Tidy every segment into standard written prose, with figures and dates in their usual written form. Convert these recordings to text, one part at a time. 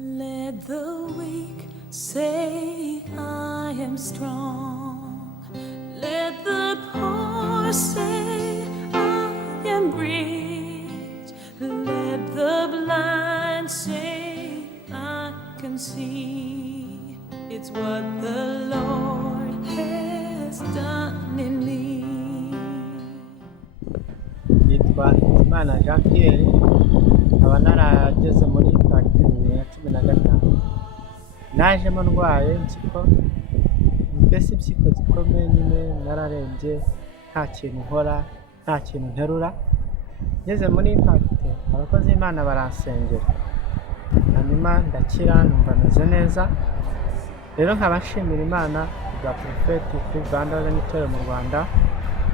Let the weak say I am strong. Let the poor say I am rich. Let the blind say I can see. It's what the Lord has done in me. Nitwa Hitimana Jean Pierre, nkaba narageze muri Pacte 2015. Najemo ndwaye impyiko, mbese impyiko zikomeye nyine, nararembye, nta kintu nkora, nta kintu nterura. Ngeze muri Pacte, abakozi b'Imana baransengera, hanyuma ndakira, numva meze neza. Rero nkaba nshimira Imana bwa Prophet Free Rwanda wazanye itorero mu Rwanda.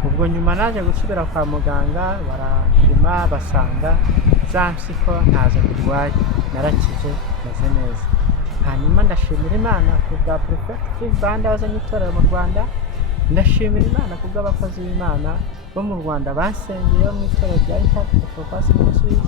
Ubwo nyuma naje gusubira kwa muganga, barapima basanga za mpyiko ntazo ndwaye, narakize, meze neza. Hanyuma ndashimira Imana ku bwa Prophet Free Rwanda wazanye itorero mu Rwanda. Ndashimira Imana ku bw'abakozi b'Imana bo mu Rwanda basengeye mu itorero rya Impact Focus Ministries.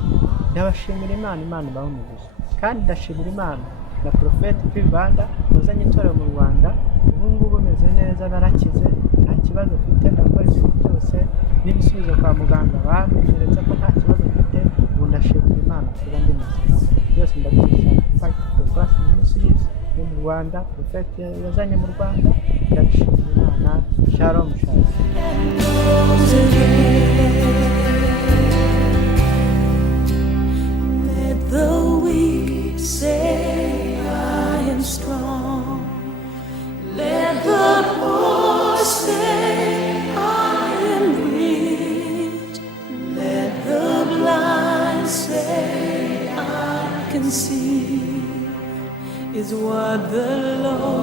Ndabashimira Imana, Imana ibahe umugisha. Kandi ndashimira Imana na Prophet Free Rwanda wazanye itorero mu Rwanda. Ubu ngubu meze neza, narakize, nta kibazo mfite, ndakora ibintu byose n'ibisubizo kwa muganga bamenyeretse ko nta kibazo mfite. Ubu ndashimira Imana kuba ndi muzima. Byose ndabikesha Impact Focus Ministries yo mu Rwanda, Prophet yazanye mu Rwanda. Ndabishimira Imana. Shalom shalom. Let the weak say I am strong. Let the poor say I am rich. Let the blind say I can see. Is what the Lord